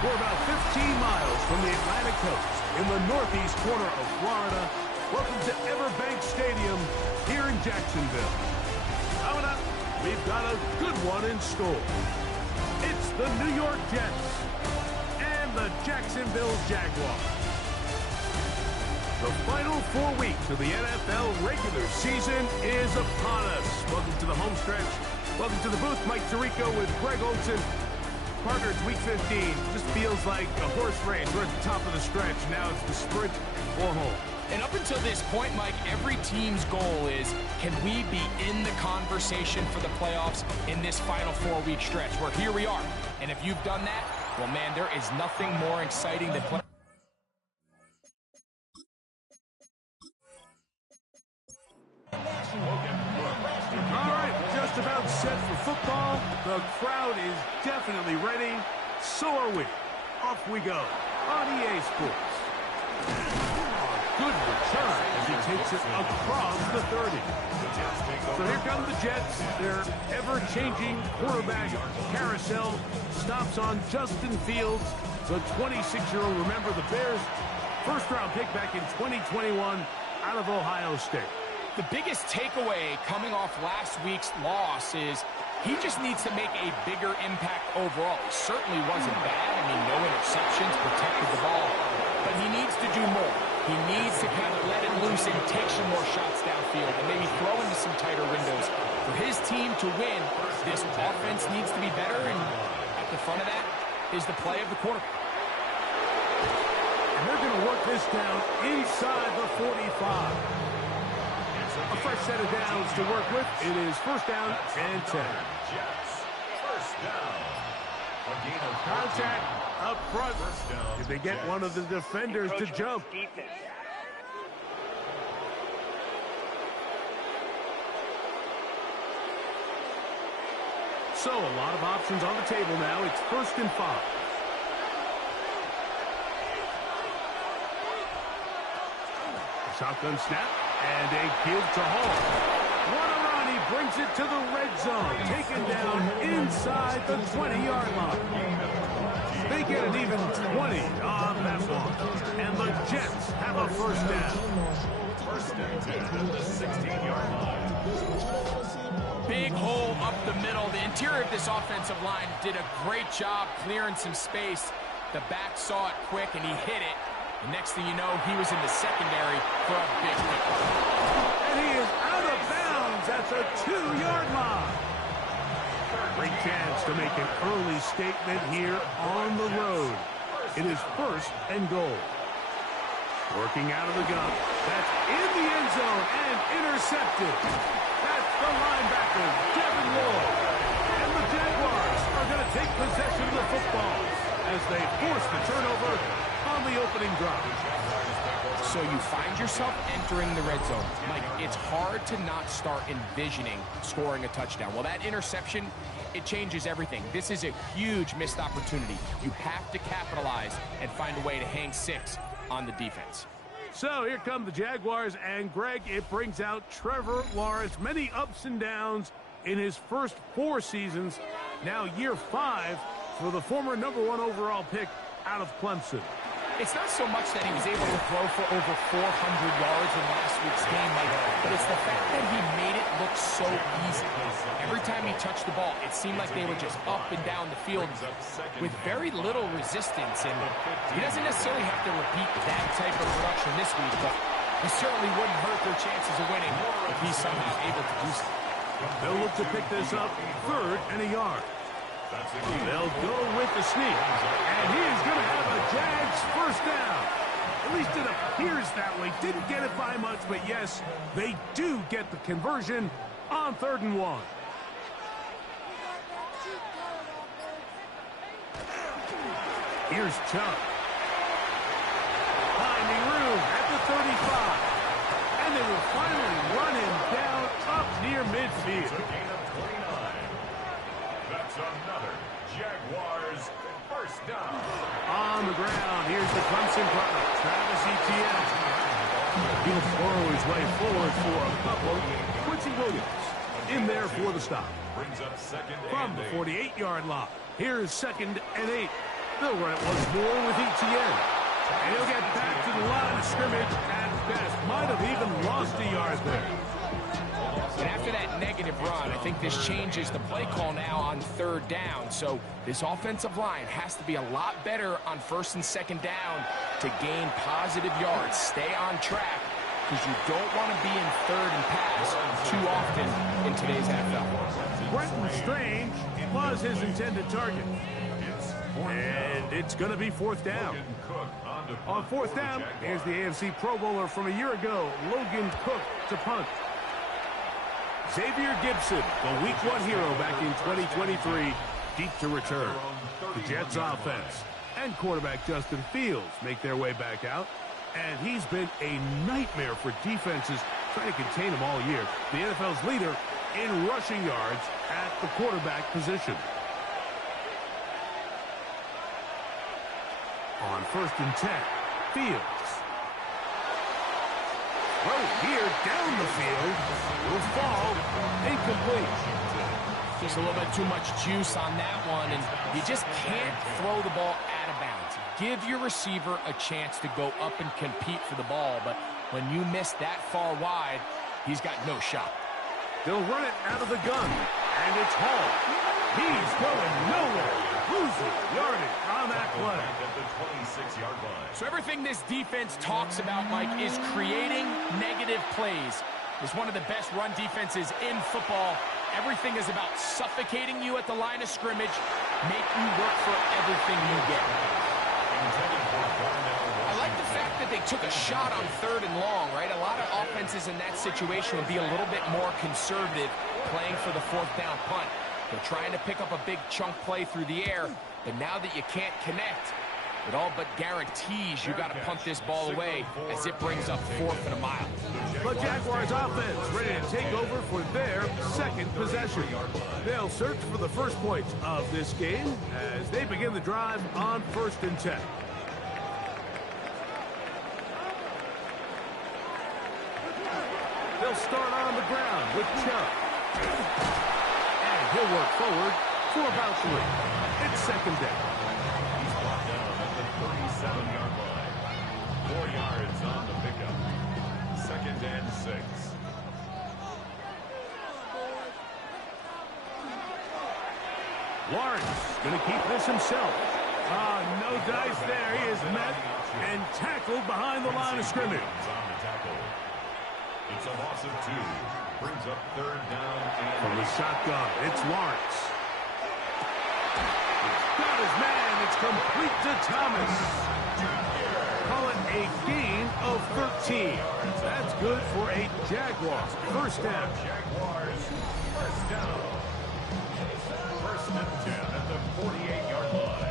We're about 15 miles from the Atlantic coast in the northeast corner of Florida. Welcome to Everbank Stadium here in Jacksonville. Coming up, we've got a good one in store. It's the New York Jets and the Jacksonville Jaguars. The final 4 weeks of the NFL regular season is upon us. Welcome to the home stretch. Welcome to the booth. Mike Tirico with Greg Olson. Partner, it's week 15. Just feels like a horse race. We're at the top of the stretch. Now it's the sprint or home. And up until this point, Mike, every team's goal is, can we be in the conversation for the playoffs in this final 4-week stretch? Where here we are. And if you've done that, well, man, there is nothing more exciting than playing. All right, just about set for football. The crowd is definitely ready. So are we. Off we go on EA Sports. Good return as he takes it across the 30. So here come the Jets. Their ever-changing quarterback carousel stops on Justin Fields, the 26-year-old. Remember, the Bears' first-round pick back in 2021 out of Ohio State. The biggest takeaway coming off last week's loss is he just needs to make a bigger impact overall. He certainly wasn't bad. I mean, no interceptions, protected the ball. But he needs to do more. He needs to kind of let it loose and take some more shots downfield and maybe throw into some tighter windows. For his team to win, this offense needs to be better, and at the front of that is the play of the quarterback. And they're going to work this down inside the 45. A fresh set of downs to work with. It is first down and 10. Contact up front. Did they get one of the defenders to jump? So a lot of options on the table now. It's first and 5. Shotgun snap. And a give to Hall. What a run. He brings it to the red zone. Taken down inside the 20-yard line. They get an even 20 on that one. And the Jets have a first down. First and 10 at the 16-yard line. Big hole up the middle. The interior of this offensive line did a great job clearing some space. The back saw it quick, and he hit it. The next thing you know, he was in the secondary for a big pick. And he is out of bounds at the 2-yard line. Great chance to make an early statement here on the road. It is first and goal. Working out of the gun. That's in the end zone and intercepted. That's the linebacker, Devin Lloyd. And the Jaguars are going to take possession of the football as they force the turnover on the opening drive. So you find yourself entering the red zone. Mike, it's hard to not start envisioning scoring a touchdown. Well, that interception, it changes everything. This is a huge missed opportunity. You have to capitalize and find a way to hang 6 on the defense. So here come the Jaguars, and Greg, it brings out Trevor Lawrence. Many ups and downs in his first 4 seasons. Now year 5 for the former #1 overall pick out of Clemson. It's not so much that he was able to throw for over 400 yards in last week's game, Mike, but it's the fact that he made it look so easy. Every time he touched the ball, it seemed like they were just up and down the field with very little resistance, and he doesn't necessarily have to repeat that type of production this week, but he certainly wouldn't hurt their chances of winning if he's somehow able to do so. They'll look to pick this up 3rd and a yard. They'll go with the sneak, and he is going to have a Jags first down. At least it appears that way. Didn't get it by much, but yes, they do get the conversion on 3rd and 1. Here's Chubb. Finding room at the 35. And they will finally run him down up near midfield. That's another Jaguars first down. On the ground, here's the Clemson product, Travis Etienne. He'll throw his way forward for a couple. Quincy Williams in there for the stop. Brings up second From the 48-yard line, here's 2nd and 8. They'll run it once more with ETN. And he'll get back to the line of scrimmage at best. Might have even lost a yard there. And after that negative run, I think this changes the play call now on third down. So this offensive line has to be a lot better on first and second down to gain positive yards. Stay on track, because you don't want to be in third and pass too often in today's NFL. Brenton Strange was his intended target. And it's going to be fourth down. On fourth down, here's the AFC Pro Bowler from a year ago, Logan Cook, to punt. Xavier Gibson, the Week 1 hero back in 2023, deep to return. The Jets offense and quarterback Justin Fields make their way back out. And he's been a nightmare for defenses trying to contain him all year. The NFL's leader in rushing yards at the quarterback position. On first and 10, Fields. Throw here down the field. Will fall. Incomplete. Just a little bit too much juice on that one, and you just can't throw the ball out of bounds. Give your receiver a chance to go up and compete for the ball, but when you miss that far wide, he's got no shot. They'll run it out of the gun, and it's Hall. He's going nowhere. Losing yardage on that play. So everything this defense talks about, Mike, is creating negative plays. It's one of the best run defenses in football. Everything is about suffocating you at the line of scrimmage, make you work for everything you get. I like the fact that they took a shot on third and long, right? A lot of offenses in that situation would be a little bit more conservative playing for the fourth down punt. They're trying to pick up a big chunk play through the air, but now that you can't connect, it all but guarantees you got to punt this ball away as it brings up fourth and a mile. The Jaguars offense ready to take over for their second possession. They'll search for the first points of this game as they begin the drive on first and 10. They'll start on the ground with Chubb. And he'll work forward for about 3. It's second down. He's brought down at the 37-yard line. 4 yards on the pickup. Second and 6. Lawrence going to keep this himself. No dice there. He is met and tackled behind the line of scrimmage. It's a loss of 2. Brings up third down. From the shotgun, it's Lawrence. He's got his man. It's complete to Thomas. Call it a gain of 13. That's good for a Jaguars first down. Jaguars first down. First and 10 at the 48-yard line.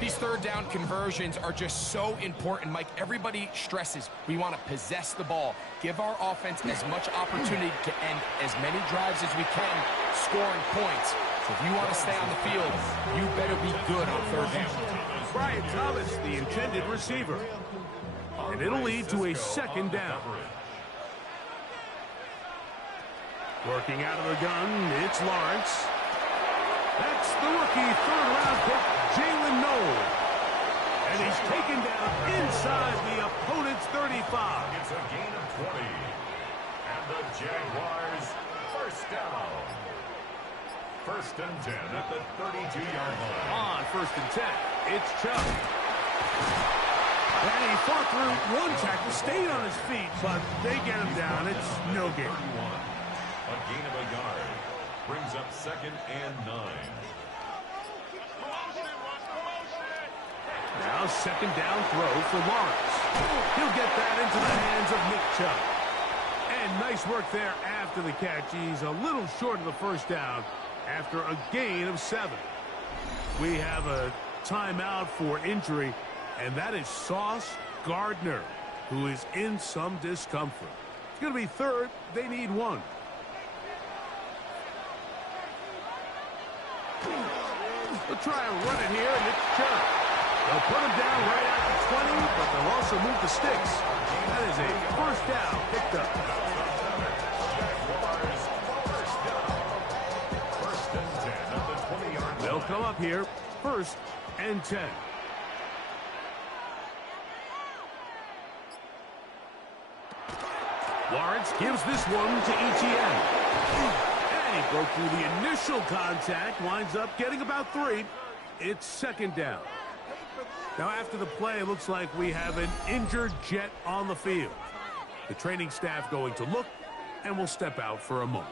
These third down conversions are just so important, Mike. Everybody stresses we want to possess the ball, give our offense as much opportunity to end as many drives as we can, scoring points. So if you want to stay on the field, you better be good on third down. Brian Thomas, the intended receiver. And it'll lead to a second down. Working out of the gun, it's Lawrence. That's the rookie third-round pick, Jalen Noel. And he's taken down inside the opponent's 35. It's a gain of 20. And the Jaguars first down. First and 10 at the 32-yard line. On first and 10, it's Chubb. And he fought through one tackle, stayed on his feet, but they get him down. It's no gain. 31. A gain of a yard. Brings up second and 9. Now second down throw for Lawrence. He'll get that into the hands of Nick Chubb. And nice work there after the catch. He's a little short of the first down after a gain of 7. We have a timeout for injury, and that is Sauce Gardner, who is in some discomfort. It's going to be third. They need 1. They'll try and run it here, and it's Chubb. They'll put him down right at the 20, but they'll also move the sticks. That is a first down picked up. First and 10 at the 20-yard line. They'll come up here first and 10. Lawrence gives this one to ETN. And he broke through the initial contact, winds up getting about 3. It's second down. Now after the play, it looks like we have an injured Jet on the field. The training staff going to look and will step out for a moment.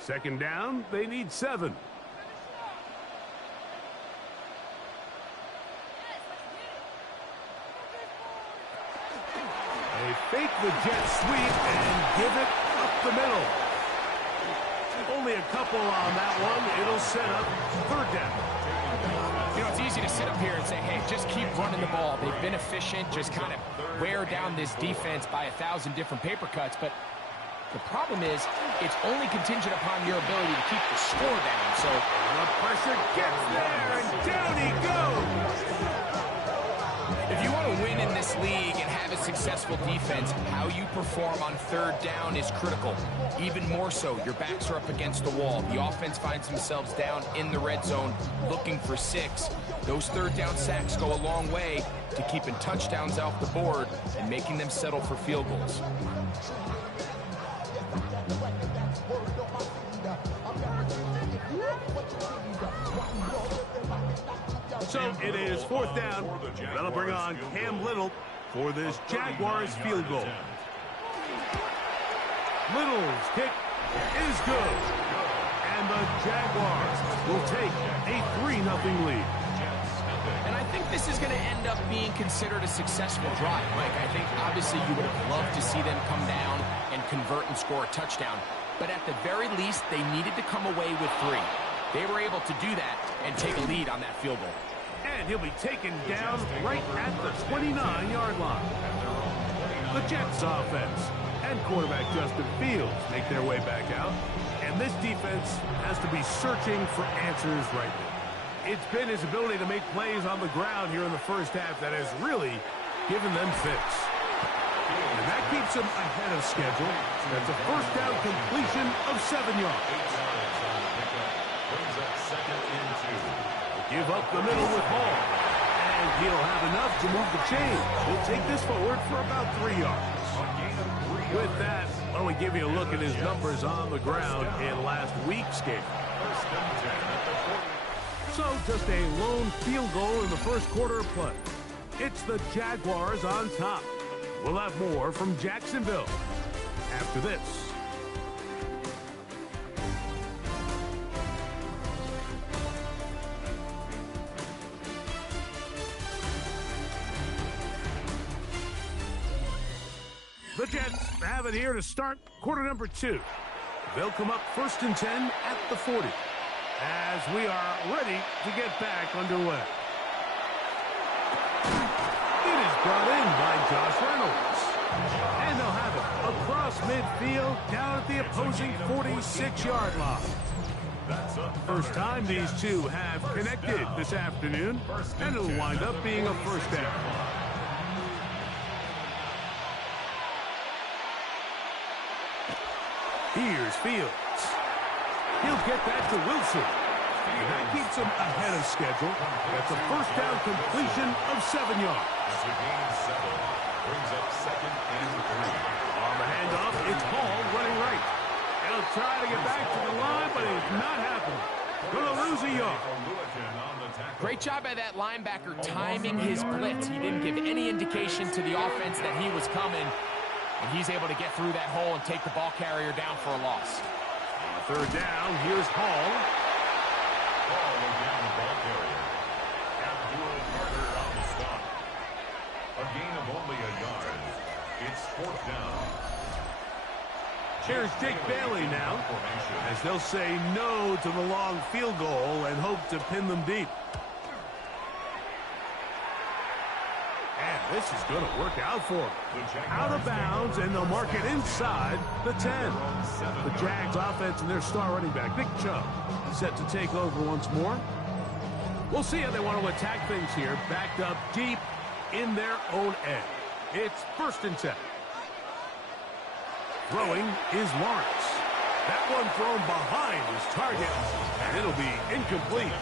Second down, they need 7. They fake the jet sweep and give it up the middle. Only a couple on that one. It'll set up third down. You know, it's easy to sit up here and say, hey, just keep running the ball. They've been efficient, just kind of wear down this defense by 1,000 different paper cuts. But the problem is it's only contingent upon your ability to keep the score down. So the pressure gets there, and down he goes. If you want to win in this league and have a successful defense, how you perform on third down is critical. Even more so, your backs are up against the wall. The offense finds themselves down in the red zone looking for 6. Those third down sacks go a long way to keeping touchdowns off the board and making them settle for field goals. So it is fourth down. That'll bring on Cam Little for this Jaguars field goal. Little's kick is good. And the Jaguars will take a 3-0 lead. And I think this is going to end up being considered a successful drive, Mike. I think obviously you would have loved to see them come down and convert and score a touchdown. But at the very least, they needed to come away with 3. They were able to do that and take a lead on that field goal. And he'll be taken down right at the 29-yard line. The Jets offense and quarterback Justin Fields make their way back out. And this defense has to be searching for answers right now. It's been his ability to make plays on the ground here in the first half that has really given them fits. And that keeps him ahead of schedule. That's a first down completion of 7 yards. Give up the middle with Hall. And he'll have enough to move the chain. He'll take this forward for about 3 yards. With that, why don't we give you a look at his numbers on the ground in last week's game. So just a lone field goal in the first quarter of play. It's the Jaguars on top. We'll have more from Jacksonville after this. The Jets have it here to start quarter number 2. They'll come up first and 10 at the 40 as we are ready to get back underway. It is brought in by Josh Reynolds. And they'll have it across midfield down at the opposing 46-yard line. First time these two have connected this afternoon, and it'll wind up being a first down. Here's Fields. He'll get that to Wilson. And that keeps him ahead of schedule. That's a first down completion of 7 yards. Brings up second and 3. On the handoff, it's Hall running right. He'll try to get back to the line, but it's not happening. Gonna lose a yard. Great job by that linebacker timing his blitz. He didn't give any indication to the offense that he was coming. And he's able to get through that hole and take the ball carrier down for a loss. Third down, here's Hall. Hall down the ball carrier. Abdul Carter on the stop. A gain of only a yard. It's fourth down. Here's Jake Bailey now, as they'll say no to the long field goal and hope to pin them deep. And this is going to work out for them. Out of bounds, and they'll mark it inside the 10. The Jags offense and their star running back, Nick Chubb, set to take over once more. We'll see how they want to attack things here, backed up deep in their own end. It's first and 10. Throwing is Lawrence. That one thrown behind his target, and it'll be incomplete.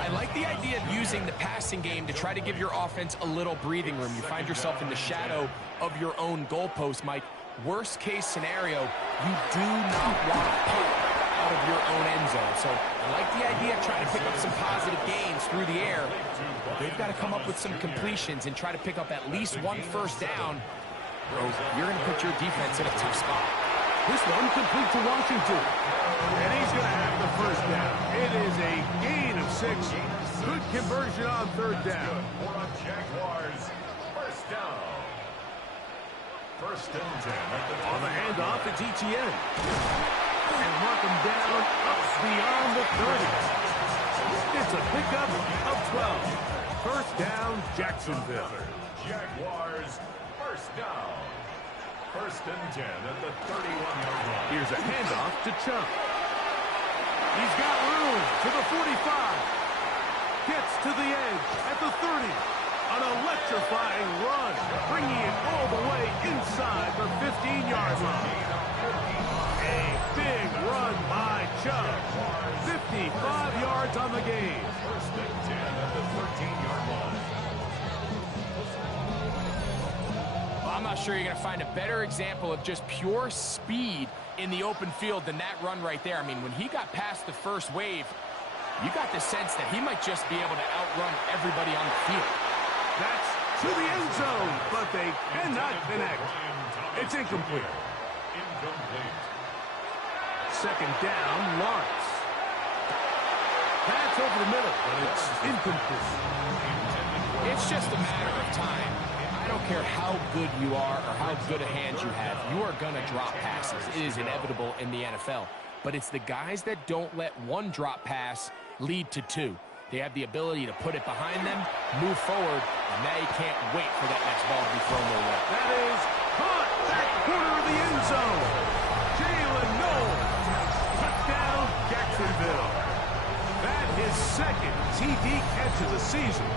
I like the idea of using the passing game to try to give your offense a little breathing room. You find yourself in the shadow of your own goalpost, Mike. Worst case scenario, you do not want to punt out of your own end zone. So I like the idea of trying to pick up some positive gains through the air. They've got to come up with some completions and try to pick up at least one first down. Or you're going to put your defense in a tough spot. This one complete to Washington. And he's going to have the first down. It is a gain of 6. Good conversion on third down. For a Jaguars first down. First and 10 at the On the handoff, it's ETN. And mark him down up beyond the 30. It's a pickup of 12. First down, Jacksonville. Jaguars first down. First and 10 at the 31-yard line. Here's a handoff to Chump. He's got room to the 45. Gets to the edge at the 30. An electrifying run, bringing it all the way inside the 15-yard line. A big run by Chubb. 55 yards on the game. First and 10 at the 13-yard line. Well, I'm not sure you're going to find a better example of just pure speed in the open field than that run right there. I mean, when he got past the first wave, you got the sense that he might just be able to outrun everybody on the field. That's to the end zone, but they cannot connect. It's incomplete. Second down, Lawrence. That's over the middle, but it's incomplete. It's just a matter of time. I don't care how good you are or how good a hand you have, you are going to drop passes. It is inevitable in the NFL. But it's the guys that don't let one drop pass lead to 2. They have the ability to put it behind them, move forward, and now you can't wait for that next ball to be thrown their way. That is caught back corner of the end zone. Jalen Knowles. Touchdown, Jacksonville. That is second TD catch of the season.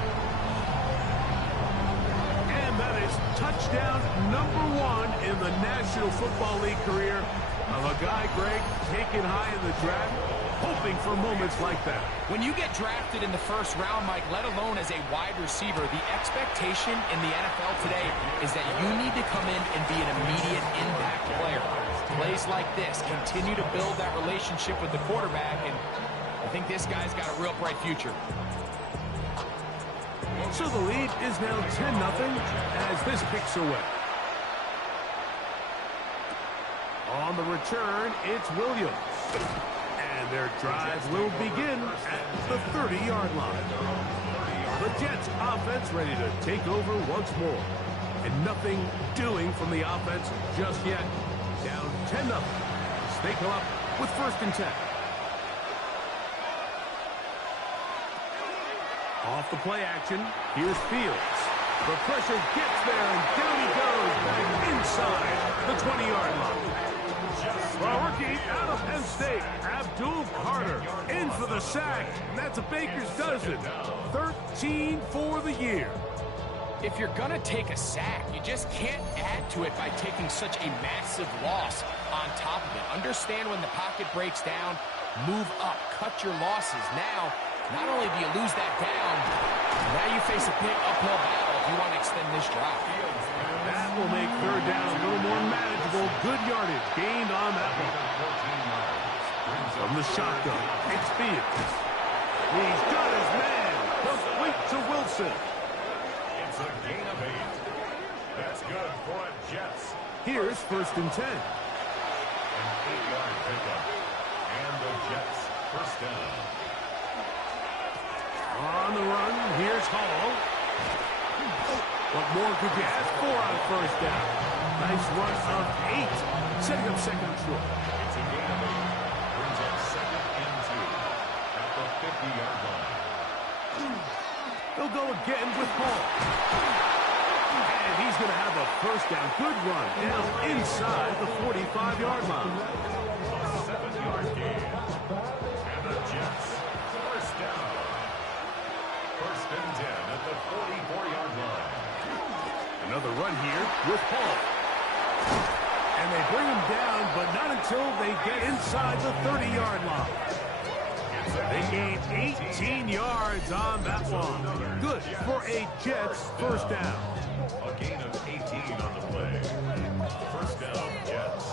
And that is touchdown number 1 in the National Football League career of a guy, Greg, taken high in the draft, hoping for moments like that. When you get drafted in the first round, Mike, let alone as a wide receiver, the expectation in the NFL today is that you need to come in and be an immediate impact player. Plays like this continue to build that relationship with the quarterback, and I think this guy's got a real bright future. So the lead is now 10-0 as this kicks away. On the return, it's Williams. And their drive will begin at the 30-yard line. The Jets offense ready to take over once more. And nothing doing from the offense just yet. Down 10-0. They come up with first and 10. Off the play action, here's Fields. The pressure gets there, and down he goes back inside the 20-yard line. Well, rookie out of Penn State, Abdul Carter, in for the sack, and that's a baker's dozen. 13 for the year. If you're going to take a sack, you just can't add to it by taking such a massive loss on top of it. Understand when the pocket breaks down, move up, cut your losses. Now, not only do you lose that down, now you face a big uphill battle if you want to extend this drive. That will make third down a little more manageable. Good yardage gained on that one. From the shotgun, it's Fields. He's got his man. Complete to Wilson. It's a gain of 8. That's good for a Jets. Here's first and 10. An 8-yard pickup. And the Jets first down. On the run, here's Hall. What more could you ask for on first down? Nice run of 8, setting up second and short. It's a gain of 8. Brings up second and 2 at the 50-yard line. They'll go again with Hall. And he's going to have a first down. Good run down inside the 45-yard line. 7-yard gain. And the Jets first down. First and 10 at the 44-yard line. Another run here with Hall. And they bring him down, but not in until they get inside the 30-yard line. They gained 18 yards on that one. Good for a Jets first down. A gain of 18 on the play. First down, Jets.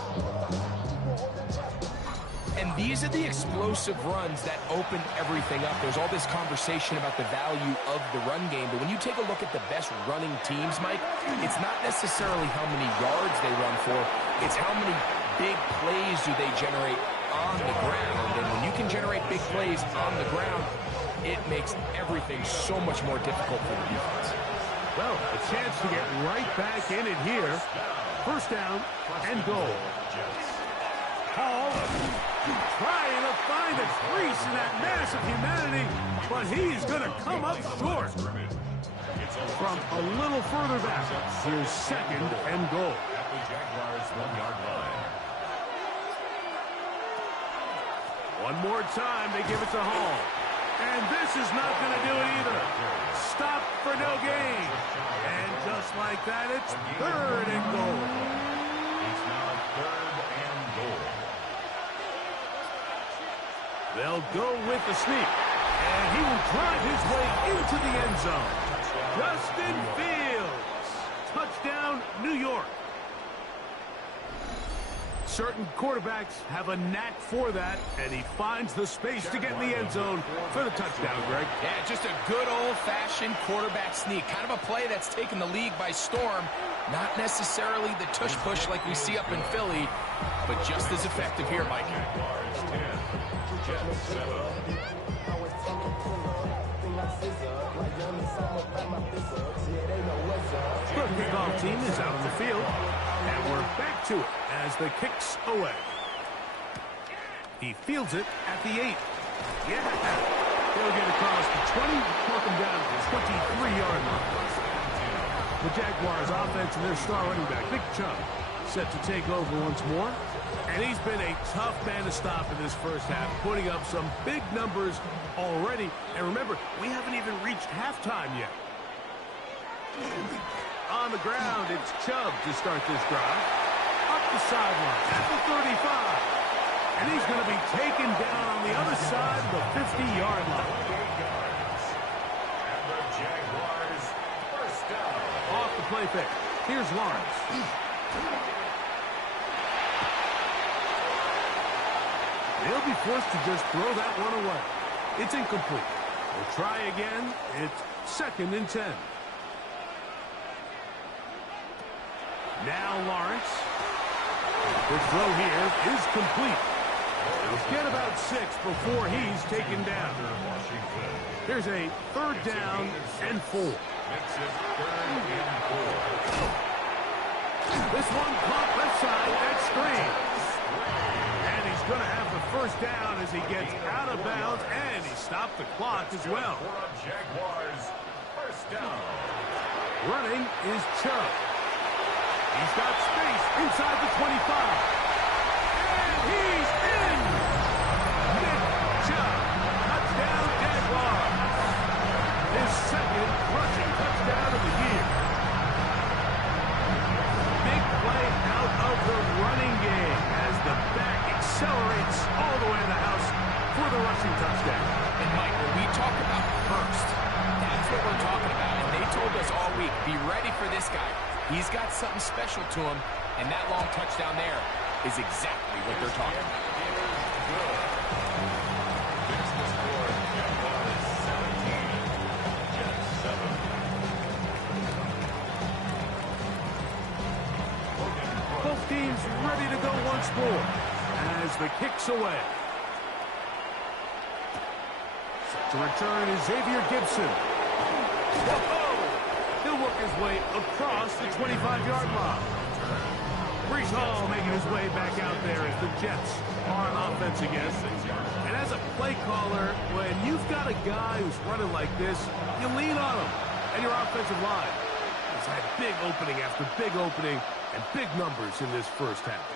And these are the explosive runs that open everything up. There's all this conversation about the value of the run game, but when you take a look at the best running teams, Mike, it's not necessarily how many yards they run for, it's how many big plays do they generate on the ground. And when you can generate big plays on the ground, it makes everything so much more difficult for the defense. Well, a chance to get right back in it here. First down and goal. Hall trying to find a crease in that mass of humanity, but he's going to come up short. From a little further back, here's second and goal. At the Jaguars' 1-yard line. One more time, they give it to Hall. And this is not going to do it either. Stop for no gain. And just like that, it's third and goal. It's now third and goal. They'll go with the sneak. And he will drive his way into the end zone. Justin Fields. Touchdown, New York. Certain quarterbacks have a knack for that, and he finds the space to get in the end zone for the touchdown, Greg. Yeah, just a good old-fashioned quarterback sneak. Kind of a play that's taken the league by storm. Not necessarily the tush-push like we see up in Philly, but just as effective here, Mike. Jaguars 10, Jets 7. The kickoff team is out on the field, and we're back to it as the kick's away. He fields it at the 8. Yeah, he'll get across the 20, mark him down at the 23-yard line. The Jaguars offense and their star running back, Nick Chubb, set to take over once more. And he's been a tough man to stop in this first half, putting up some big numbers already. And remember, we haven't even reached halftime yet. On the ground, it's Chubb to start this drive. Up the sideline at the 35. And he's going to be taken down on the other side of the 50-yard line. And the Jaguars first down. Off the play fake. Here's Lawrence. They'll be forced to just throw that one away. It's incomplete. We'll try again. It's second and 10. Now Lawrence. The throw here is complete. He'll get about 6 before he's taken down. Here's a third down and 4. Makes it third and 4. This one caught left side at screen. And he's going to have the first down as he gets out of bounds, and he stopped the clock as well. For the Jaguars first down. Running is Chubb. He's got space inside the 25. And he's in! Nick Chubb, touchdown Jaguars. His second rushing touchdown of the year. Big play out of the running game as the back accelerates all the way to the house for the rushing touchdown. And Mike, when we talk about burst, that's what we're talking about. And they told us all week, be ready for this guy. He's got something special to him, and that long touchdown there is exactly what they're talking about. Fix the score. Jaguars 17, Jets 7. Both teams ready to go once more as the kick's away. Set to return is Xavier Gibson. Whoa! He'll work his way across the 25-yard line. Breece Hall making his way back out there as the Jets are on offense again. And as a play caller, when you've got a guy who's running like this, you lean on him. And your offensive line has had big opening after big opening and big numbers in this first half.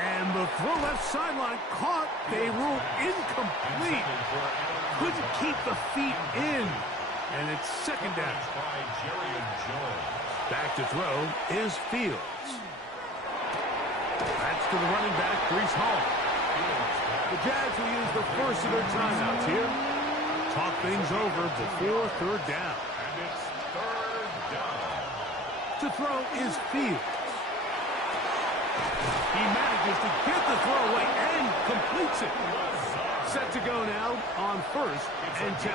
And the throw left sideline caught. They rule incomplete. Couldn't keep the feet in. And it's second down. By Jerry and Jones. Back to throw is Fields. That's to the running back, Brees Hall. The Jags will use the first of their timeouts here. Talk things over before third down. And it's third down. To throw is Fields. He manages to get the throw away and completes it. Set to go now on first and 10.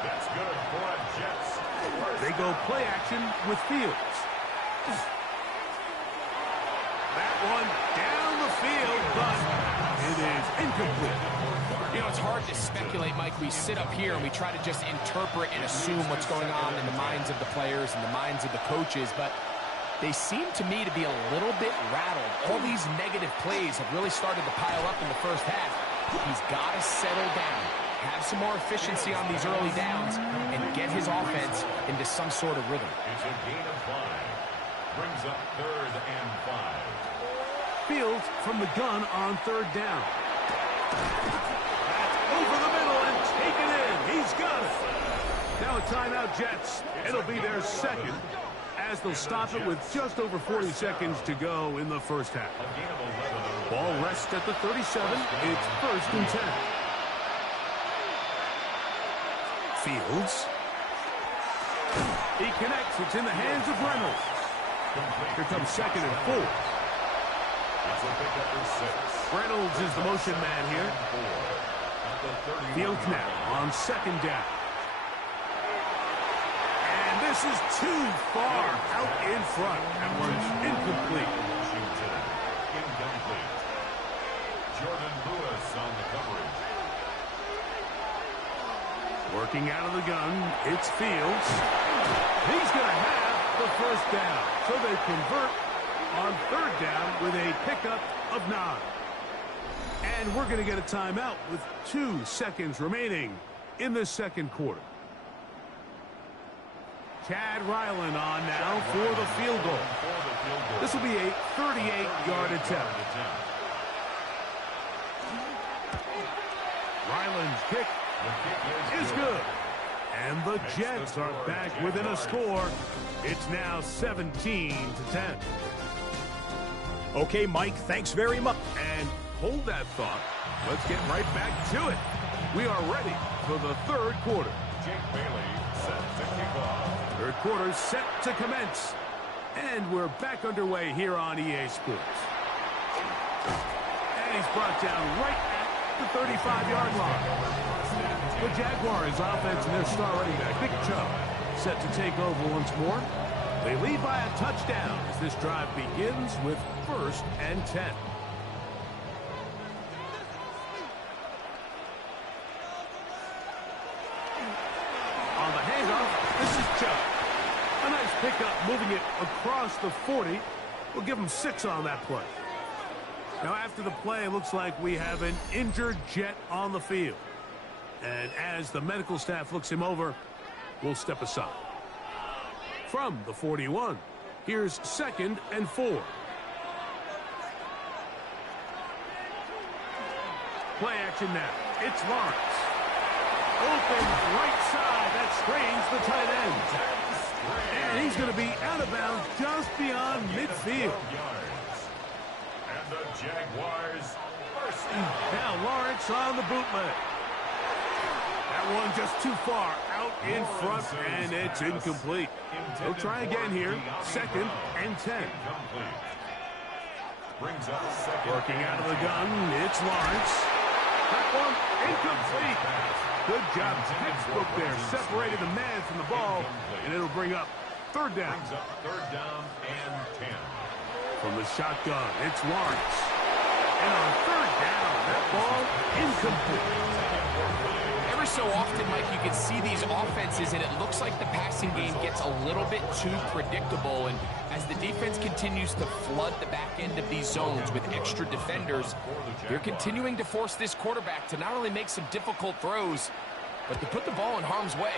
That's good for a Jets. They go play action with Fields. That one down the field, but it is incomplete. You know, it's hard to speculate, Mike. We sit up here and we try to just interpret and assume what's going on in the minds of the players and the minds of the coaches, but they seem to me to be a little bit rattled. All these negative plays have really started to pile up in the first half. He's got to settle down, have some more efficiency on these early downs, and get his offense into some sort of rhythm. It's a gain of 5. Brings up third and 5. Fields from the gun on third down. That's over the middle and taken in. He's got it. Now a timeout, Jets. It'll be their second, as they'll stop it with just over 40 seconds to go in the first half. Ball rests at the 37. It's first and 10. Fields. He connects. It's in the hands of Reynolds. Here comes second and 4. Reynolds is the motion man here. Fields now on second down. And this is too far out in front. That one's incomplete. Incomplete. Jordan Lewis on the coverage. Working out of the gun, it's Fields. He's going to have the first down. So they convert on third down with a pickup of 9. And we're going to get a timeout with 2 seconds remaining in the second quarter. Chad Ryland on now for the field goal. This will be a 38-yard attempt. Ryland's kick is good. And the Jets are back within a score. It's now 17-10. Okay, Mike, thanks very much. And hold that thought. Let's get right back to it. We are ready for the third quarter. Jake Bailey set to kick off. Third quarter set to commence. And we're back underway here on EA Sports. And he's brought down right at the 35-yard line. The Jaguars offense and their star running back, Nick Chubb, set to take over once more. They lead by a touchdown as this drive begins with first and 10. On the handoff, this is Chubb. A nice pickup, moving it across the 40. We'll give him 6 on that play. Now after the play, it looks like we have an injured Jet on the field. And as the medical staff looks him over, we'll step aside. From the 41, here's second and 4. Play action now. It's Lawrence. Open right side. That screens the tight end. And he's going to be out of bounds just beyond midfield. And the Jaguars first. Now Lawrence on the bootleg. That one just too far out in front, and it's incomplete. They'll try again here. Second and 10. Working out of the gun, it's Lawrence. That one incomplete. Good job, textbook there. Separated the man from the ball, and it'll bring up third down. Third down and 10. From the shotgun, it's Lawrence. And on third down, that ball incomplete. Every so often, Mike, you can see these offenses, and it looks like the passing game gets a little bit too predictable. And as the defense continues to flood the back end of these zones with extra defenders, they're continuing to force this quarterback to not only make some difficult throws, but to put the ball in harm's way.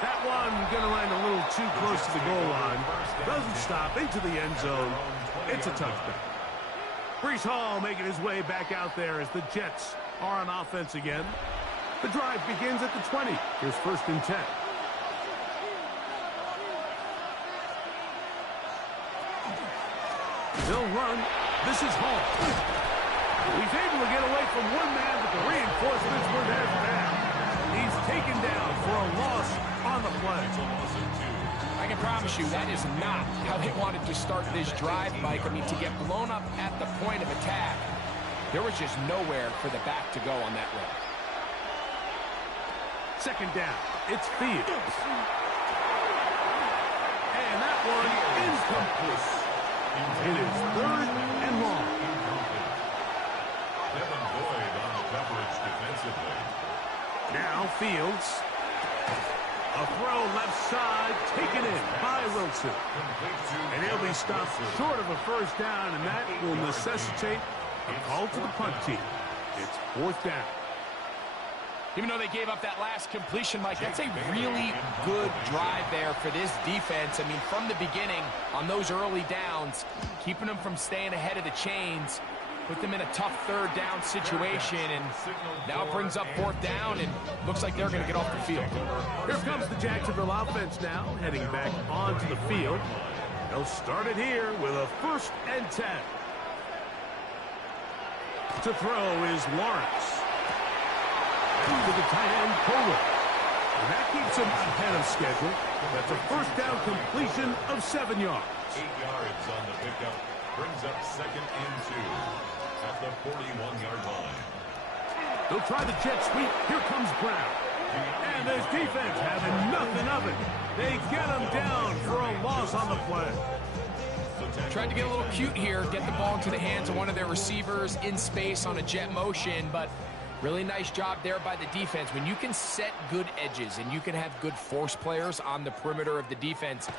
That one going to land a little too close to the goal line. Doesn't stop into the end zone. It's a touchdown. Brees Hall making his way back out there as the Jets are on offense again. The drive begins at the 20. Here's first and 10. They'll run. This is Hall. He's able to get away from one man, but the reinforcements were there for that. He's taken down for a loss on the play. I can promise you that is not how they wanted to start this drive, Mike. I mean, to get blown up at the point of attack, there was just nowhere for the back to go on that run. Second down. It's Fields. And that one incomplete. It is third and long. Devin Boyd on the coverage defensively. Now Fields. A throw left side, taken in by Wilson. And he'll be stopped short of a first down, and that will necessitate a call to the punt team. It's fourth down. Even though they gave up that last completion, Mike, that's a really good drive there for this defense. I mean, from the beginning, on those early downs, keeping them from staying ahead of the chains, put them in a tough third down situation, and now it brings up fourth down, and looks like they're going to get off the field. Here comes the Jacksonville offense now, heading back onto the field. They'll start it here with a 1st and 10. To throw is Lawrence. To the tight end, Kohler. And that keeps him ahead of schedule. That's a first down completion of 7 yards. 8 yards on the pickup. Brings up 2nd and 2 at the 41-yard line. They'll try the jet sweep. Here comes Brown. And this defense having nothing of it. They get him down for a loss on the play. Tried to get a little cute here, get the ball into the hands of one of their receivers in space on a jet motion, but really nice job there by the defense. When you can set good edges and you can have good force players on the perimeter of the defense,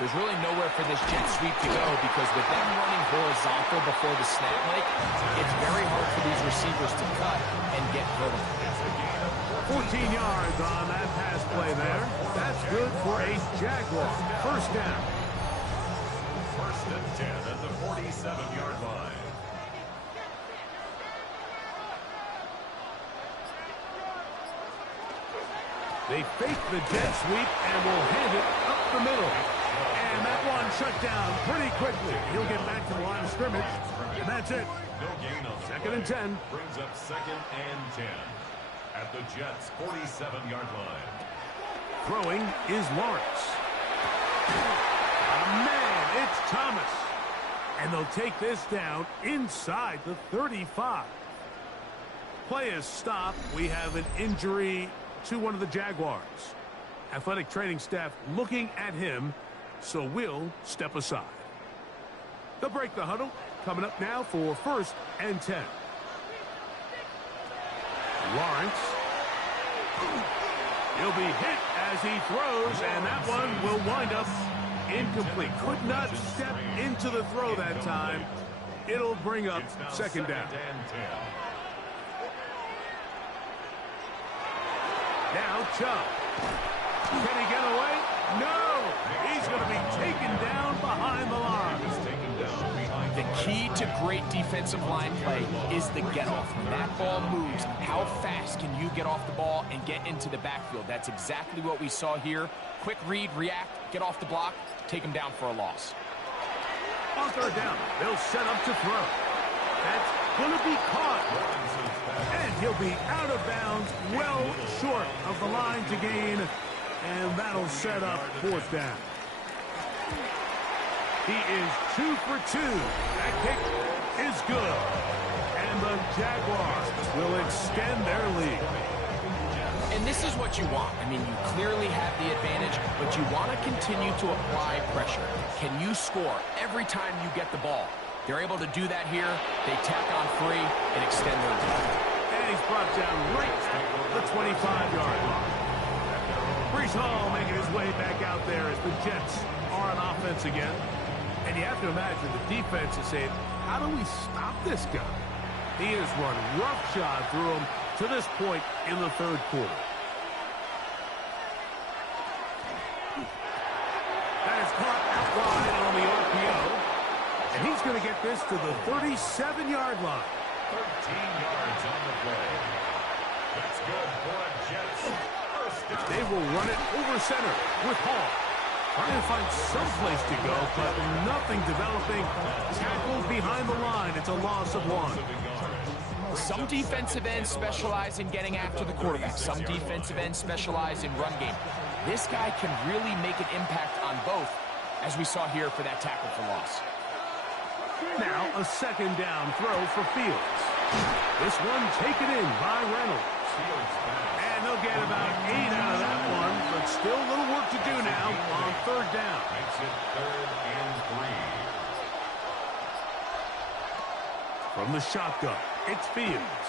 there's really nowhere for this jet sweep to go, because with them running horizontal before the snap, Mike, it's very hard for these receivers to cut and get vertical. 14 yards on that pass play there. That's good for a Jaguar. First down. 1st and 10 at the 47-yard line. They fake the jet sweep and will hand it up the middle. And that one shut down pretty quickly. He'll get back to the line of scrimmage. And that's it. No gain on the 2nd and 10. Brings up 2nd and 10 at the Jets' 47-yard line. Throwing is Lawrence. Man, it's Thomas. And they'll take this down inside the 35. Play is stopped. We have an injury to one of the Jaguars. Athletic training staff looking at him, so we'll step aside. They'll break the huddle. Coming up now for 1st and 10. Lawrence. He'll be hit as he throws, and that one will wind up incomplete. Could not step into the throw that time. It'll bring up 2nd down. Now Chubb. Can he get away? No! He's going to be taken down behind the line. The key to great defensive line play is the get-off. When that ball moves, how fast can you get off the ball and get into the backfield? That's exactly what we saw here. Quick read, react, get off the block, take him down for a loss. On 3rd down, they'll set up to throw. That's going to be caught. And he'll be out of bounds, well short of the line to gain. And that'll set up 4th down. He is 2 for 2. That kick is good. And the Jaguars will extend their lead. And this is what you want. I mean, you clearly have the advantage, but you want to continue to apply pressure. Can you score every time you get the ball? They're able to do that here. They tack on 3 and extend their lead. And he's brought down right at the 25-yard line. Breece Hall making his way back out there as the Jets are on offense again. And you have to imagine the defense is saying, how do we stop this guy? He has run roughshod through him to this point in the 3rd quarter. That is caught out wide on the RPO. And he's going to get this to the 37-yard line. 13 yards on the play. That's good for a Jets. They will run it over center with Hall. Trying to find some place to go, but nothing developing. Tackled behind the line. It's a loss of 1. Some defensive ends specialize in getting after the quarterback. Some defensive ends specialize in run game. This guy can really make an impact on both, as we saw here for that tackle for loss. Now a second down throw for Fields. This one taken in by Reynolds. And they'll get about 8 out of that one, but still a little work to do now on third down. Makes it 3rd and 3. From the shotgun, it's Fields.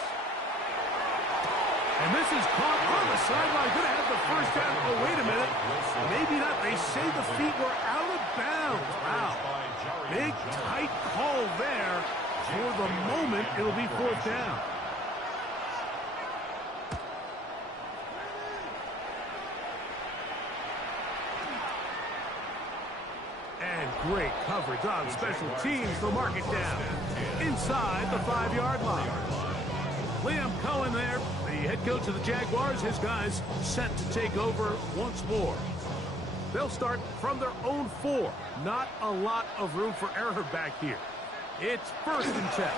And this is caught on the sideline. Going to have the first down. Oh, wait a minute. Maybe not. They say the feet were out of bounds. Wow. Big, tight call there. For the moment, it'll be 4th down. And great coverage on special teams. They'll mark it down inside the 5-yard line. Liam Cohen there, the head coach of the Jaguars. His guys set to take over once more. They'll start from their own 4. Not a lot of room for error back here. It's 1st and 10.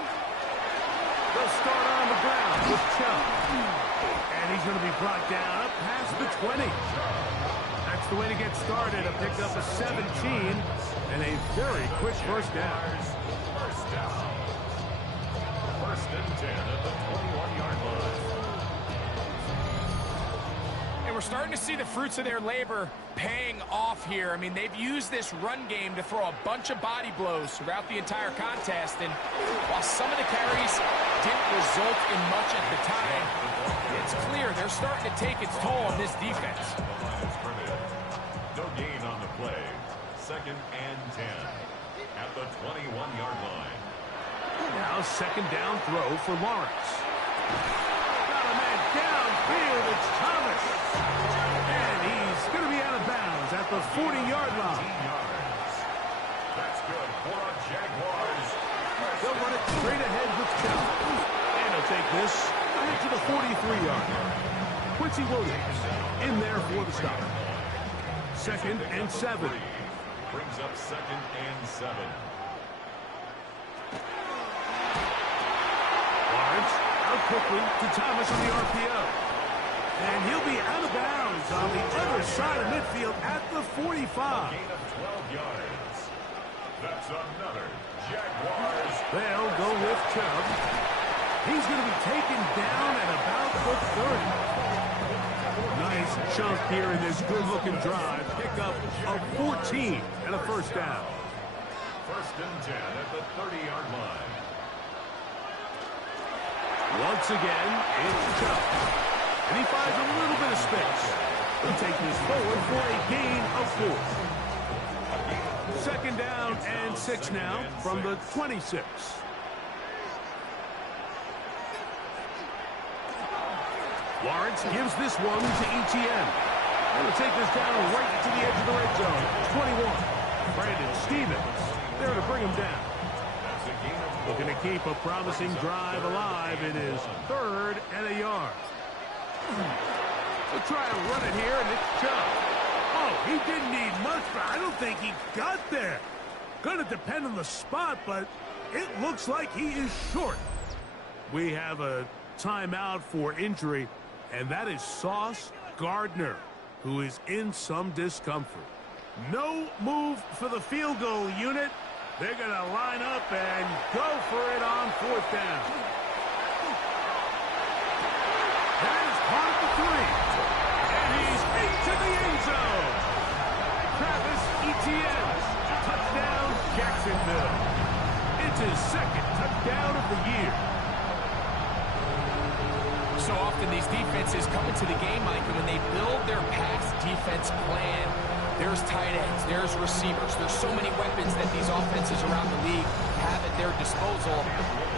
They'll start on the ground with Chubb. And he's going to be brought down up past the 20. That's the way to get started. A pickup of 17 and a very quick first down. First down. 1st and 10 at the 21-yard line. And we're starting to see the fruits of their labor paying off here. I mean, they've used this run game to throw a bunch of body blows throughout the entire contest. And while some of the carries didn't result in much at the time, it's clear they're starting to take its toll on this defense. No gain on the play. 2nd and 10 at the 21-yard line. Now 2nd down throw for Lawrence. Got a man downfield. It's Thomas. And he's going to be out of bounds at the 40-yard line. That's good for a Jaguars. They'll run it straight ahead with Chubb. And he'll take this back to the 43-yard line. Quincy Williams in there for the stop. 2nd and 7. Brings up 2nd and 7. Lawrence out quickly to Thomas on the RPO. And he'll be out of bounds on the other side of midfield at the 45. Gain of 12 yards. That's another Jaguars. They'll go with Chubb. He's going to be taken down at about the 30. Nice chunk here in this good-looking drive. Pickup of 14 and a first down. 1st and 10 at the 30-yard line. Once again, it's Chubb. And he finds a little bit of space. He'll take this forward for a gain of 4. 2nd down and 6 now from the 26. Lawrence gives this one to Etienne. And he'll take this down right to the edge of the red zone. 21. Brandon Stevens there to bring him down. Looking to keep a promising drive alive. It is 3rd and a yard. We'll try and run it here, and it's Chubb. Oh, he didn't need much, but I don't think he got there. Going to depend on the spot, but it looks like he is short. We have a timeout for injury, and that is Sauce Gardner, who is in some discomfort. No move for the field goal unit. They're going to line up and go for it on 4th down. That is caught at the 3. And he's into the end zone. Travis Etienne. Touchdown, Jacksonville. It's his 2nd touchdown of the year. So often these defenses come into the game, Mike, and when they build their pass defense plan, there's tight ends, there's receivers, there's so many weapons that these offenses around the league have at their disposal.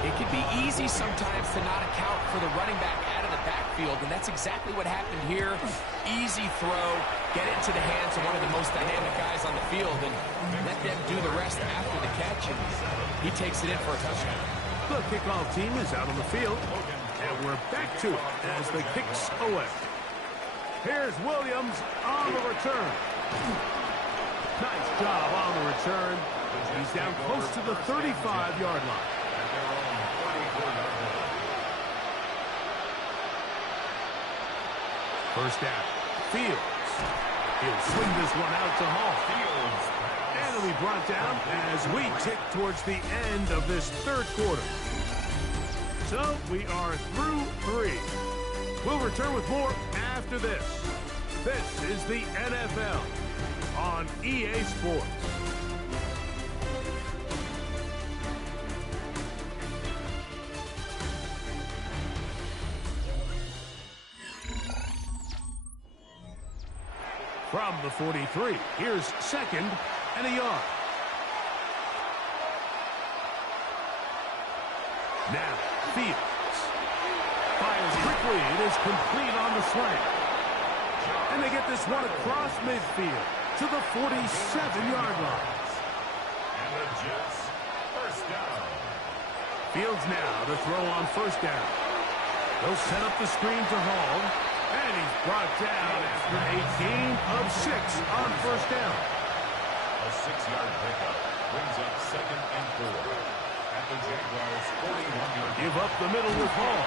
It can be easy sometimes to not account for the running back out of the backfield, and that's exactly what happened here. Easy throw, get it into the hands of one of the most dynamic guys on the field, and let them do the rest after the catch, and he takes it in for a touchdown. The kickoff team is out on the field, and we're back to it as the kicks away. Here's Williams on the return. job on the return. He's down close to the 35-yard line. First down. Fields. He'll swing this one out to Hall. And it'll be brought down as we tick towards the end of this third quarter. So we are through 3. We'll return with more after this. This is the NFL on EA Sports. From the 43, here's second and a yard. Now, Fields fires quickly. It is complete on the slant. And they get this one across midfield to the 47-yard line. And the Jets, first down. Fields now to throw on first down. They'll set up the screen to Hall. And he's brought down after a gain of 6 on first down. A 6-yard pickup brings up 2nd and 4 at the Jaguars' 41-yard. Give up the middle with Hall.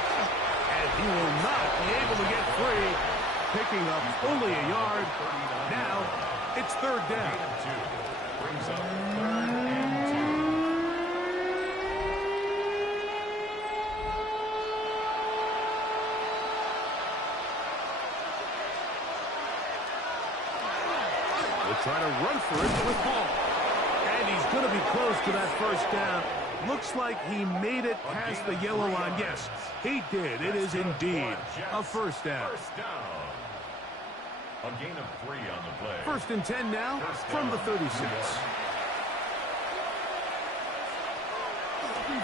And he will not be able to get free. Picking up only a yard. Now it's third down. Brings up 3rd and 2. We'll try to run for it with Hall. And he's going to be close to that first down. Looks like he made it past the yellow line. Yes, he did. It is indeed a first down. A gain of 3 on the play. First and 10 now from the 36.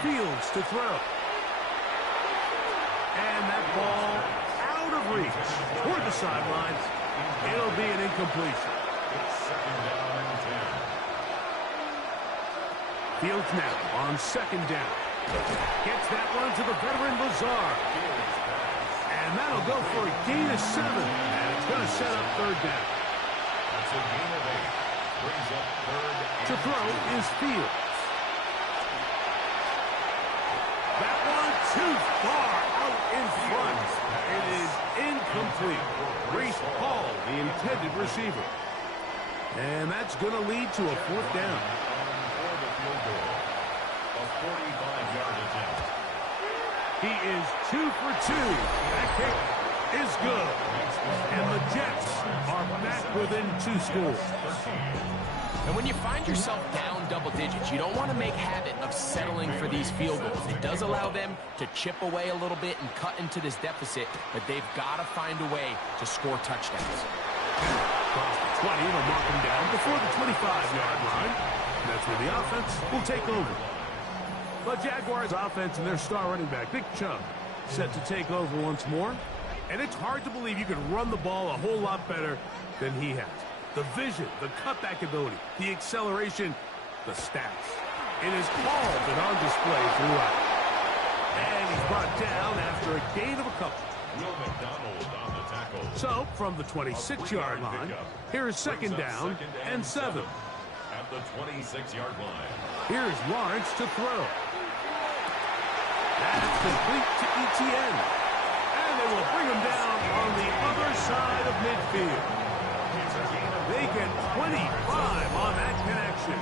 Fields to throw. And that ball out of reach toward the sidelines. It'll be an incompletion. It's 2nd down and 10. Fields now on second down. Gets that one to the veteran Lazard. And that'll go for a gain of 7. And it's going to set up third down. That's a gain of 8. Brings up 3rd and to throw is Fields. That one too far out in front. It is incomplete. Reese Hall, the intended receiver. And that's going to lead to a fourth down. for the field goal. A 45-yard attempt. He is 2 for 2. That kick is good. And the Jets are back within 2 scores. And when you find yourself down double digits, you don't want to make habit of settling for these field goals. It does allow them to chip away a little bit and cut into this deficit, but they've got to find a way to score touchdowns. Across the 20, they'll mark him down before the 25-yard line. That's where the offense will take over. The Jaguars offense and their star running back, Big Chubb, set to take over once more. And it's hard to believe you can run the ball a whole lot better than he has. The vision, the cutback ability, the acceleration, the stats. It is all been on display throughout. And he's brought down after a gain of a couple. Will McDonald on the tackle. So, from the 26-yard line, here is second down and 7. At the 26-yard line. Here's Lawrence to throw. That's complete to ETN. And they will bring him down on the other side of midfield. They get 25 on that connection.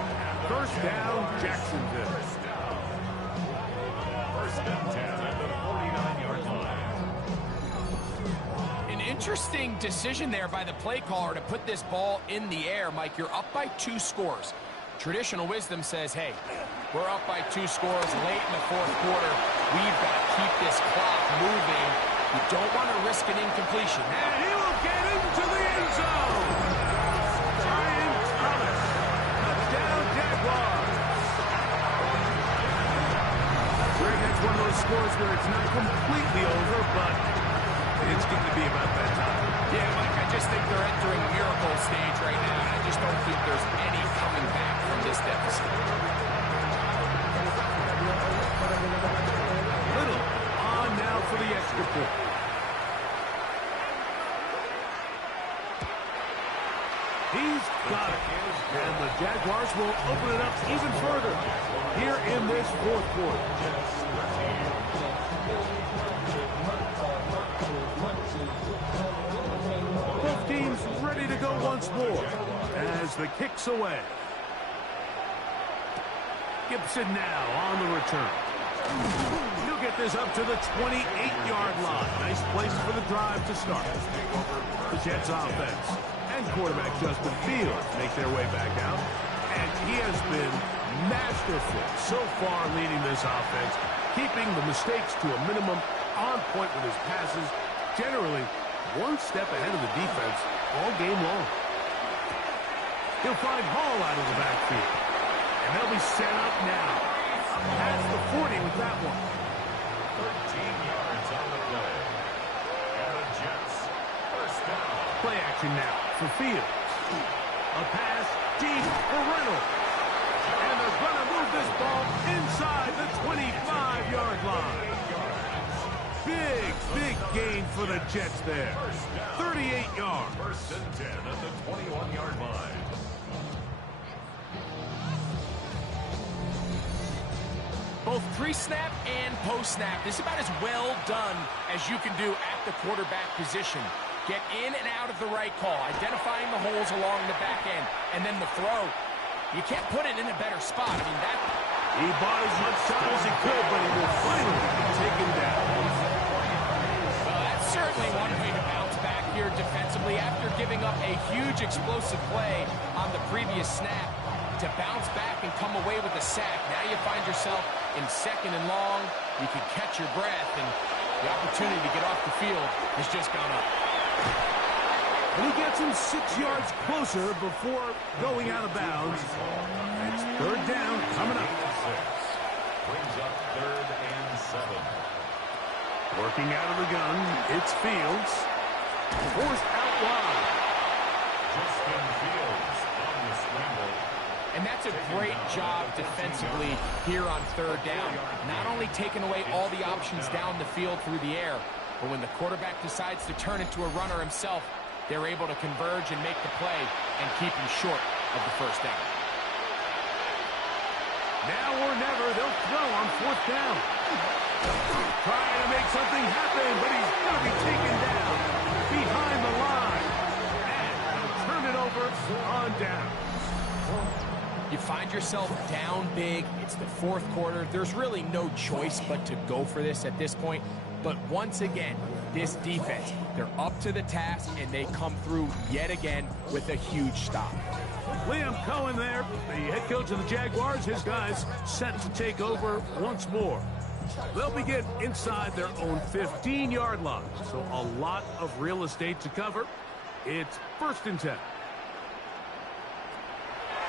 First down, Jacksonville. First and 10 at the 49-yard line. An interesting decision there by the play caller to put this ball in the air. Mike, you're up by 2 scores. Traditional wisdom says, hey, we're up by 2 scores late in the fourth quarter. We've got to keep this clock moving. You don't want to risk an incompletion. And he will get into the end zone. Brian Thomas. Touchdown, Jaguars. Greg, that's one of those scores where it's not completely over, but it's going to be about that time. Yeah, Mike, I just think they're entering miracle stage right now, and I just don't think there's any coming back from this deficit. Little on now for the extra point. He's got it. And the Jaguars Jaguars will open it up even further here in this fourth quarter. Both teams ready to go once more as the kick's away. Gibson now on the return. He'll get this up to the 28-yard line. Nice place for the drive to start. The Jets offense and quarterback Justin Fields make their way back out. And he has been masterful so far leading this offense, keeping the mistakes to a minimum, on point with his passes, generally one step ahead of the defense all game long. He'll find Hall out of the backfield. And they'll be set up now. Up past the 40 with that one. 13 yards on the play. And the Jets first down. Play action now for Fields. A pass deep for Reynolds. And they're going to move this ball inside the 25-yard line. Big gain for the Jets there. 38 yards. First and 10 at the 21-yard line. Both pre-snap and post-snap, this is about as well done as you can do at the quarterback position. Get in and out of the right call, identifying the holes along the back end, and then the throw. You can't put it in a better spot. I mean, that... He bought as much time as he could, but he will finally be taken down. Well, that's certainly one way to bounce back here defensively after giving up a huge explosive play on the previous snap. To bounce back and come away with a sack. Now you find yourself in second and long. You can catch your breath, and the opportunity to get off the field has just gone up. And he gets him 6 yards closer before going out of bounds. It's third down coming up. Brings up 3rd and 7. Working out of the gun, it's Fields. Forced out wide. Justin Fields on the scramble. And that's a great job defensively here on third down. Not only taking away all the options down the field through the air, but when the quarterback decides to turn into a runner himself, they're able to converge and make the play and keep him short of the first down. Now or never, they'll throw on fourth down. Trying to make something happen, but he's going to be taken down behind the line. And they'll turn it over on down. You find yourself down big. It's the fourth quarter. There's really no choice but to go for this at this point. But once again, this defense, they're up to the task, and they come through yet again with a huge stop. Liam Cohen there, the head coach of the Jaguars. His guys set to take over once more. They'll begin inside their own 15-yard line. So a lot of real estate to cover. It's 1st and 10.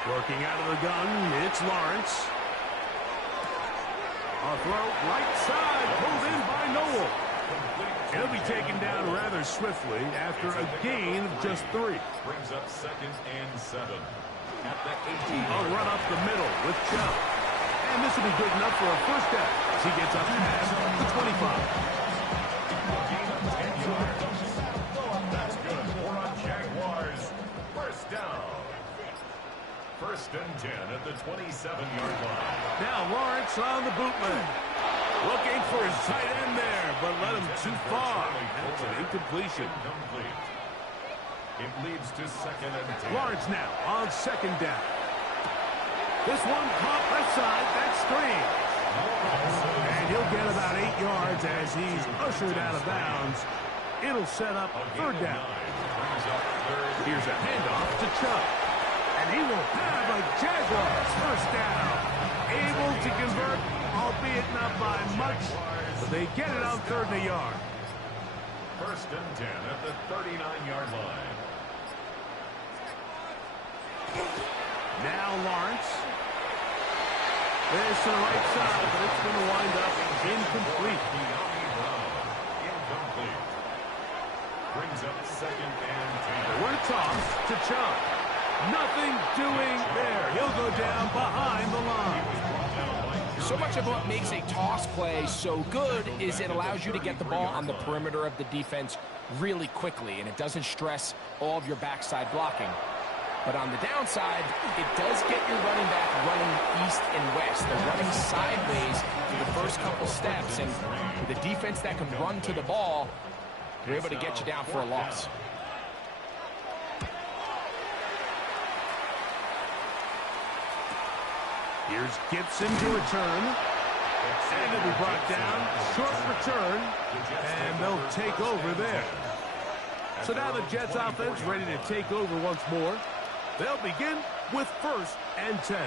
Working out of the gun, it's Lawrence. A throw right side, pulled in by Noel. He'll be taken down rather swiftly after a gain of just 3. Brings up 2nd and 7. At the 18. A run up the middle with Chubb. And this will be good enough for a first down as he gets up past the 25. Gain of 10 yards. That's good for a Jaguars. First down. 1st and 10 at the 27-yard line. Now Lawrence on the bootleg. Looking for his tight end there, but led him too far. That's an incompletion. Incomplete. It leads to 2nd and 10. Lawrence now on 2nd down. This one caught left side. That's screen. And he'll get about 8 yards as he's ushered out of bounds. It'll set up 3rd down. Here's a handoff to Chubb. And he will have a Jaguars first down. Able to convert, albeit not by much, but they get it on 3rd and a yard. 1st and 10 at the 39-yard line. Now Lawrence. This to the right side, but it's going to wind up incomplete. Incomplete. Brings up 2nd and 10. We're tossed to Chubb. Nothing doing there. He'll go down behind the line. So much of what makes a toss play so good is it allows you to get the ball on the perimeter of the defense really quickly, and it doesn't stress all of your backside blocking. But on the downside, it does get your running back running east and west. They're running sideways for the first couple steps, and with a defense that can run to the ball, they're able to get you down for a loss. Here's Gibson to return. And it'll be brought down. Short return. And they'll take over there. So now the Jets offense ready to take over once more. They'll begin with 1st and 10.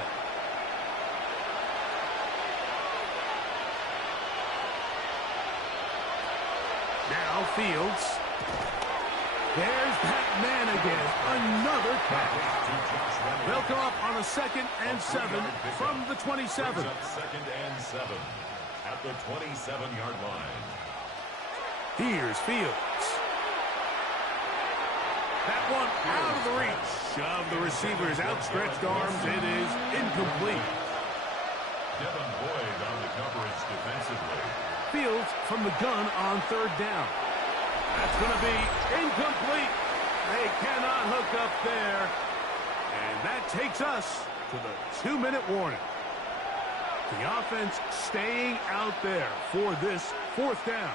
Now Fields. There's that man again. Another catch. They'll come up on a 2nd and 7 from the 27. 2nd and 7 at the 27-yard line. Here's Fields. That one out of the reach of the receiver's outstretched arms. It is incomplete. Devin Boyd on the coverage defensively. Fields from the gun on 3rd down. That's going to be incomplete. They cannot hook up there. And that takes us to the 2-minute warning. The offense staying out there for this 4th down.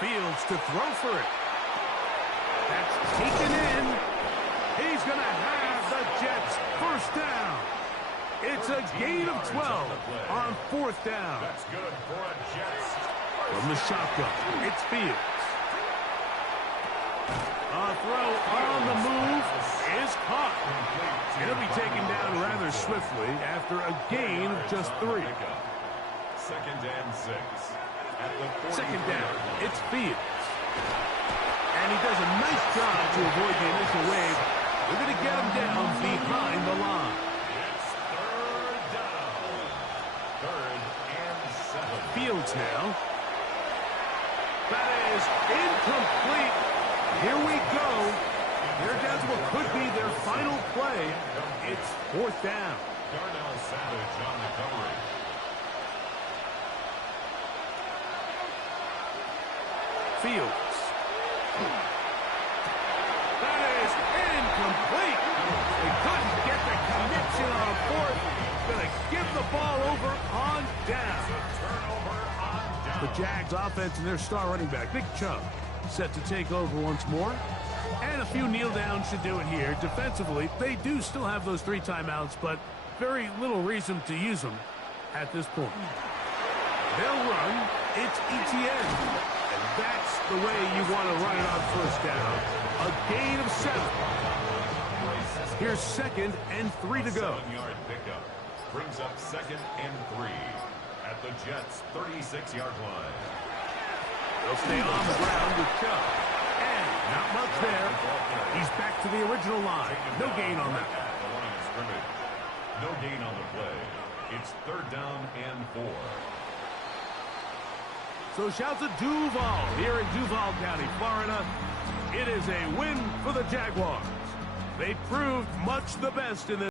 Fields to throw for it. That's taken in. He's going to have the Jets 1st down. It's a gain of 12 on 4th down. That's good for a Jets. From the shotgun, it's Fields. A throw on the move is caught. It'll be taken down rather swiftly after a gain of just 3. 2nd and 6 at the 40. 2nd down, it's Fields. And he does a nice job to avoid the initial wave. They're going to get him down behind the line. It's 3rd down. 3rd and 7. Fields now. That is incomplete. Here we go. They're down to what could be their final play. It's 4th down. Darnell Savage on the coverage. Fields. That is incomplete. They couldn't get the connection on 4th. Going to give the ball over on down. Turnover on down. The Jags offense and their star running back, Nick Chubb, set to take over once more. And a few kneel downs should do it here. Defensively, they do still have those 3 timeouts, but very little reason to use them at this point. They'll run. It's ETN. And that's the way you want to run it on 1st down. A gain of 7. Here's 2nd and 3 to go. 7-yard pickup brings up 2nd and 3 at the Jets' 36-yard line. They'll stay on the ground with Chubb. And not much there. He's back to the original line. No gain on that. The line of scrimmage. No gain on the play. It's 3rd down and 4. So shouts at Duval here in Duval County, Florida. It is a win for the Jaguars. They proved much the best in this.